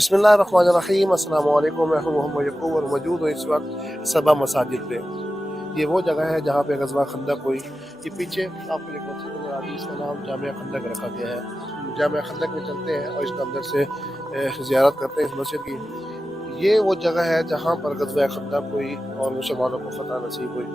बिस्मिल्लाहिर्रहमानिर्रहीम, अस्सलाम वालेकुम। मैं हूं मोहम्मद यकूब और मौजूद हूँ इस वक्त सबा मसाजिद पे। ये वो जगह है जहाँ पे गज़वा खंदक हुई। ये पीछे आपको एक मस्जिद नज़र आ रही है, इसका नाम जामिया खंदक रखा गया है। जामिया खंदक में चलते हैं और इसके अंदर से ज़ियारत करते हैं इस मस्जिद की। ये वो जगह है जहाँ पर गज़वा खंदक हुई और मुसलमानों को फतह नसीब हुई।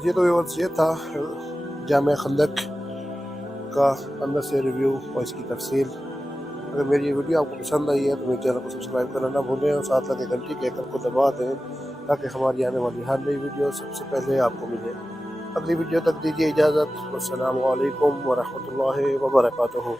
ये तो व्यूअर्स ये था जामिया खंदक का अंदर से रिव्यू और इसकी तफसील। अगर मेरी ये वीडियो आपको पसंद आई है तो मेरे चैनल को सब्सक्राइब करना ना भूलें और साथ लगे घंटी के आइकन को दबा दें ताकि हमारी आने वाली हर नई वीडियो सबसे पहले आपको मिले। अगली वीडियो तक दीजिए इजाज़त। अस्सलामु अलैकुम व रहमतुल्लाहि व बरकातुहू।